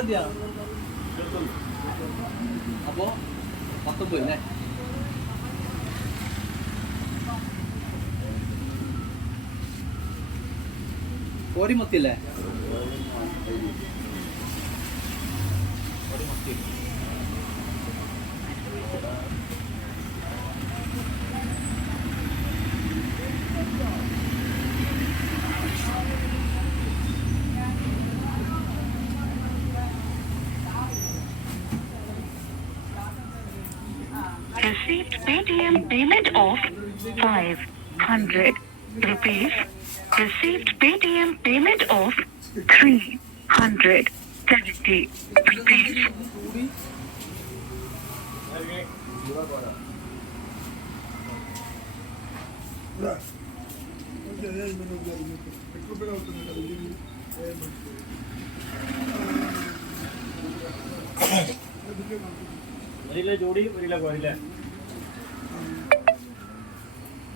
എത്രയാ? അപ്പോ 19 അല്ലേ? കോരിമത്തിയല്ലേ? കോരിമത്തി. Received Paytm payment of 500 rupees. Received Paytm payment of 370 rupees. जोड़ी